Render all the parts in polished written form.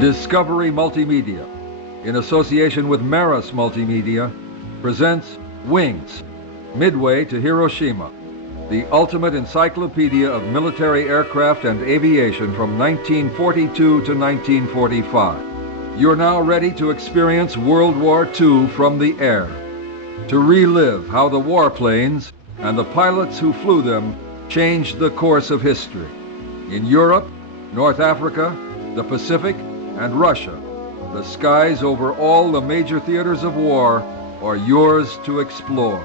Discovery Multimedia, in association with Maris Multimedia, presents Wings, Midway to Hiroshima, the ultimate encyclopedia of military aircraft and aviation from 1942 to 1945. You're now ready to experience World War II from the air, to relive how the warplanes and the pilots who flew them changed the course of history. In Europe, North Africa, the Pacific, and Russia, the skies over all the major theaters of war are yours to explore.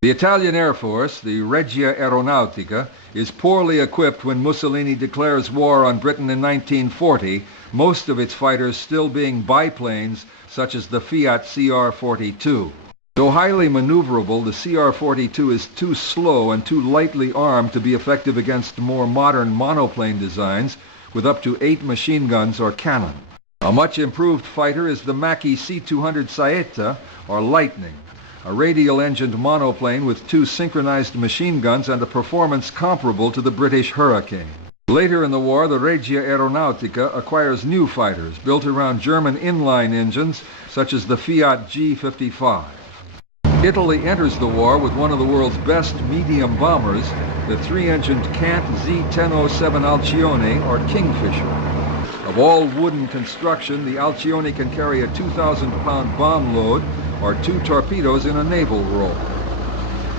The Italian Air Force, the Regia Aeronautica, is poorly equipped when Mussolini declares war on Britain in 1940, most of its fighters still being biplanes such as the Fiat CR-42. Though highly maneuverable, the CR-42 is too slow and too lightly armed to be effective against more modern monoplane designs with up to 8 machine guns or cannon. A much improved fighter is the Macchi C-200 Saetta, or Lightning, a radial-engined monoplane with 2 synchronized machine guns and a performance comparable to the British Hurricane. Later in the war, the Regia Aeronautica acquires new fighters built around German inline engines such as the Fiat G55. Italy enters the war with one of the world's best medium bombers, the 3-engined Cant Z-1007 Alcione, or Kingfisher. Of all wooden construction, the Alcione can carry a 2,000-pound bomb load or 2 torpedoes in a naval role.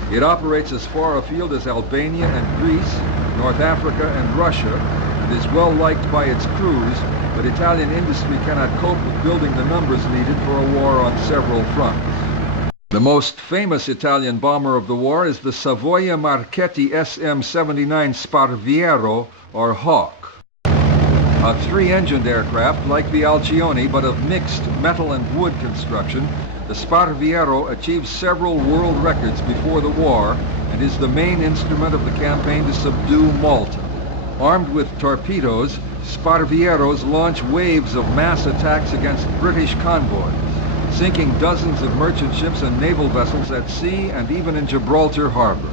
It operates as far afield as Albania and Greece, North Africa and Russia, and is well liked by its crews, but Italian industry cannot cope with building the numbers needed for a war on several fronts. The most famous Italian bomber of the war is the Savoia Marchetti SM-79 Sparviero, or Hawk. A 3-engined aircraft like the Alcione, but of mixed metal and wood construction, the Sparviero achieved several world records before the war and is the main instrument of the campaign to subdue Malta. Armed with torpedoes, Sparvieros launch waves of mass attacks against British convoys, sinking dozens of merchant ships and naval vessels at sea and even in Gibraltar Harbor.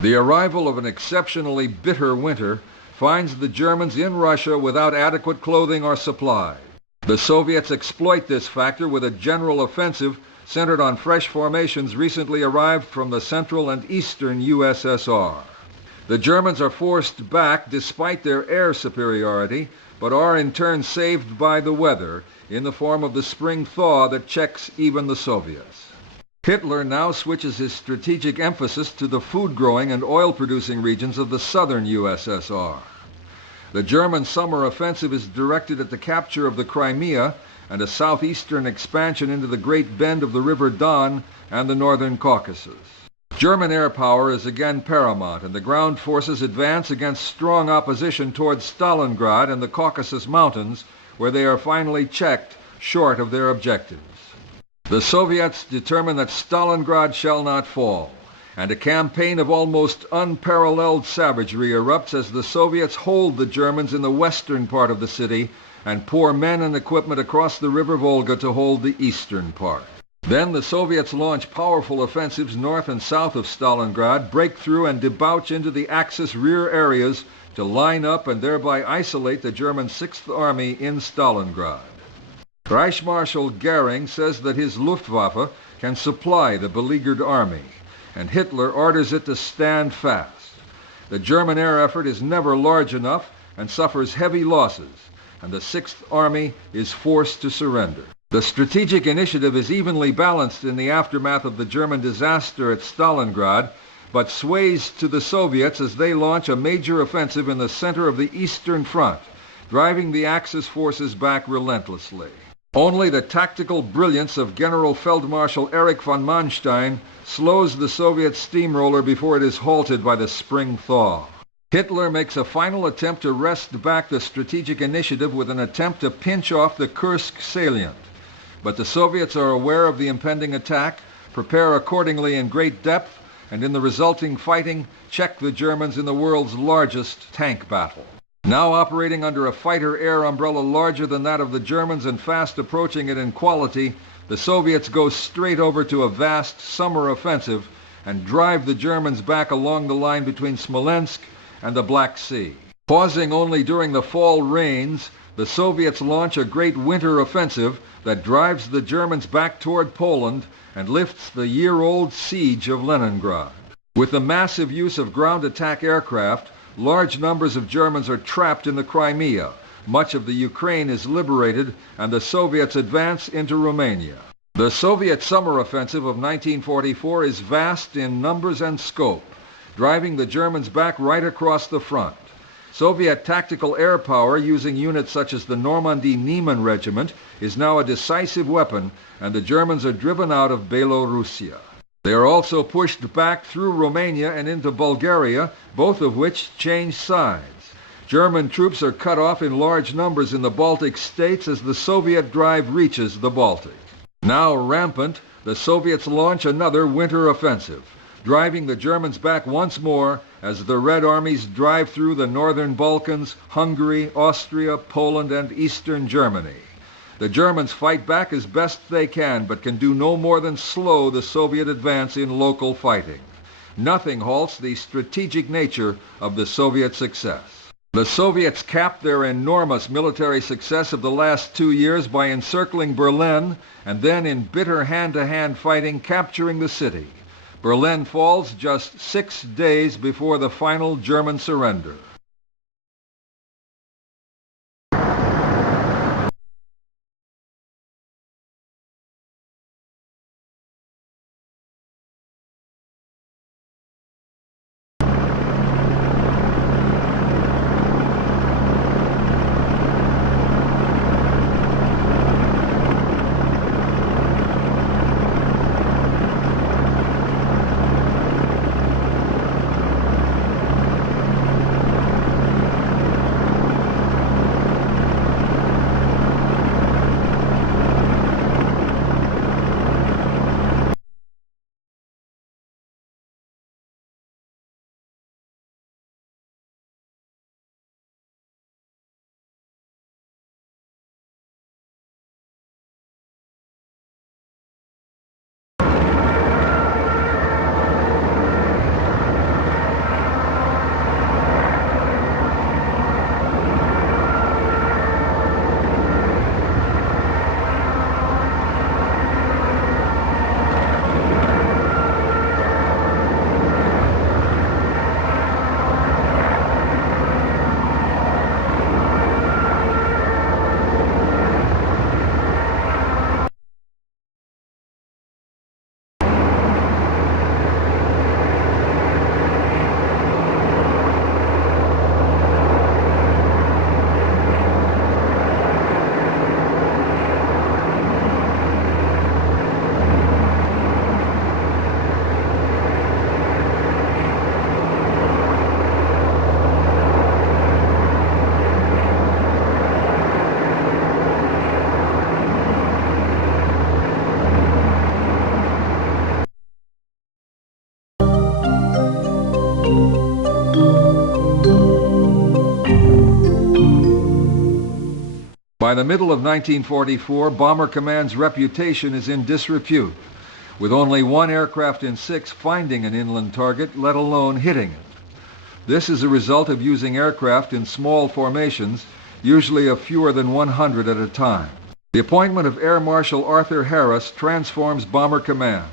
The arrival of an exceptionally bitter winter finds the Germans in Russia without adequate clothing or supply. The Soviets exploit this factor with a general offensive centered on fresh formations recently arrived from the central and eastern USSR. The Germans are forced back despite their air superiority, but are in turn saved by the weather in the form of the spring thaw that checks even the Soviets. Hitler now switches his strategic emphasis to the food-growing and oil-producing regions of the southern USSR. The German summer offensive is directed at the capture of the Crimea and a southeastern expansion into the Great Bend of the River Don and the northern Caucasus. German air power is again paramount, and the ground forces advance against strong opposition towards Stalingrad and the Caucasus Mountains, where they are finally checked short of their objectives. The Soviets determine that Stalingrad shall not fall, and a campaign of almost unparalleled savagery erupts as the Soviets hold the Germans in the western part of the city and pour men and equipment across the river Volga to hold the eastern part. Then the Soviets launch powerful offensives north and south of Stalingrad, break through and debouch into the Axis rear areas to line up and thereby isolate the German 6th Army in Stalingrad. Reich Marshal Goering says that his Luftwaffe can supply the beleaguered army, and Hitler orders it to stand fast. The German air effort is never large enough and suffers heavy losses, and the Sixth Army is forced to surrender. The strategic initiative is evenly balanced in the aftermath of the German disaster at Stalingrad, but sways to the Soviets as they launch a major offensive in the center of the Eastern Front, driving the Axis forces back relentlessly. Only the tactical brilliance of General Feldmarschall Erich von Manstein slows the Soviet steamroller before it is halted by the spring thaw. Hitler makes a final attempt to wrest back the strategic initiative with an attempt to pinch off the Kursk salient. But the Soviets are aware of the impending attack, prepare accordingly in great depth, and in the resulting fighting, check the Germans in the world's largest tank battle. Now operating under a fighter air umbrella larger than that of the Germans and fast approaching it in quality, the Soviets go straight over to a vast summer offensive and drive the Germans back along the line between Smolensk and the Black Sea. Pausing only during the fall rains, the Soviets launch a great winter offensive that drives the Germans back toward Poland and lifts the year-old siege of Leningrad. With the massive use of ground attack aircraft, large numbers of Germans are trapped in the Crimea. Much of the Ukraine is liberated, and the Soviets advance into Romania. The Soviet summer offensive of 1944 is vast in numbers and scope, driving the Germans back right across the front. Soviet tactical air power using units such as the Normandy Niemen Regiment is now a decisive weapon, and the Germans are driven out of Belorussia. They are also pushed back through Romania and into Bulgaria, both of which change sides. German troops are cut off in large numbers in the Baltic states as the Soviet drive reaches the Baltic. Now rampant, the Soviets launch another winter offensive, driving the Germans back once more as the Red Armies drive through the northern Balkans, Hungary, Austria, Poland, and eastern Germany. The Germans fight back as best they can, but can do no more than slow the Soviet advance in local fighting. Nothing halts the strategic nature of the Soviet success. The Soviets capped their enormous military success of the last 2 years by encircling Berlin and then in bitter hand-to-hand fighting capturing the city. Berlin falls just 6 days before the final German surrender. By the middle of 1944, Bomber Command's reputation is in disrepute, with only 1 aircraft in 6 finding an inland target, let alone hitting it. This is a result of using aircraft in small formations, usually of fewer than 100 at a time. The appointment of Air Marshal Arthur Harris transforms Bomber Command.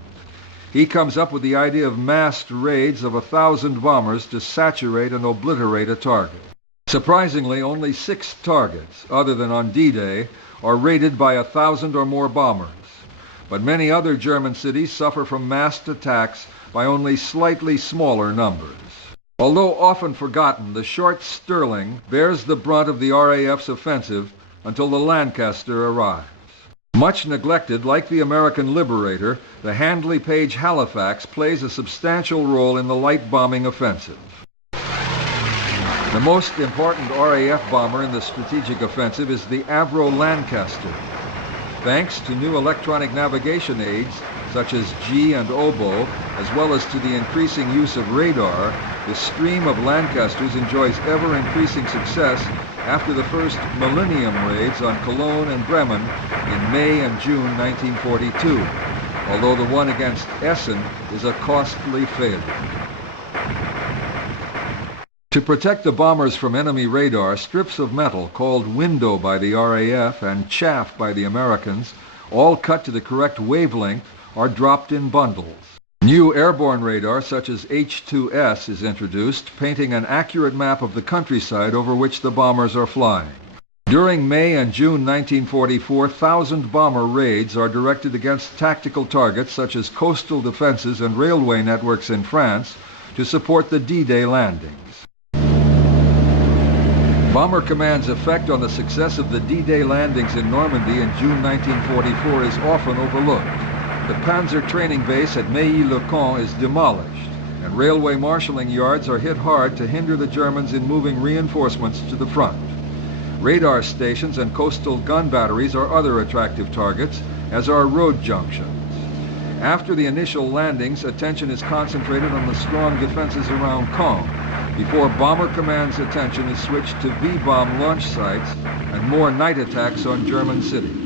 He comes up with the idea of massed raids of 1,000 bombers to saturate and obliterate a target. Surprisingly, only 6 targets, other than on D-Day, are raided by 1,000 or more bombers. But many other German cities suffer from massed attacks by only slightly smaller numbers. Although often forgotten, the short Stirling bears the brunt of the RAF's offensive until the Lancaster arrives. Much neglected, like the American Liberator, the Handley Page Halifax plays a substantial role in the light bombing offensive. The most important RAF bomber in the strategic offensive is the Avro Lancaster. Thanks to new electronic navigation aids, such as G and oboe, as well as to the increasing use of radar, the stream of Lancasters enjoys ever-increasing success after the first Millennium raids on Cologne and Bremen in May and June 1942, although the one against Essen is a costly failure. To protect the bombers from enemy radar, strips of metal called window by the RAF and chaff by the Americans, all cut to the correct wavelength, are dropped in bundles. New airborne radar such as H2S is introduced, painting an accurate map of the countryside over which the bombers are flying. During May and June 1944, 1,000 bomber raids are directed against tactical targets such as coastal defenses and railway networks in France to support the D-Day landings. Bomber Command's effect on the success of the D-Day landings in Normandy in June 1944 is often overlooked. The Panzer training base at Neuilly-le-Camp is demolished, and railway marshalling yards are hit hard to hinder the Germans in moving reinforcements to the front. Radar stations and coastal gun batteries are other attractive targets, as are road junctions. After the initial landings, attention is concentrated on the strong defenses around Caen, before Bomber Command's attention is switched to V-bomb launch sites and more night attacks on German cities.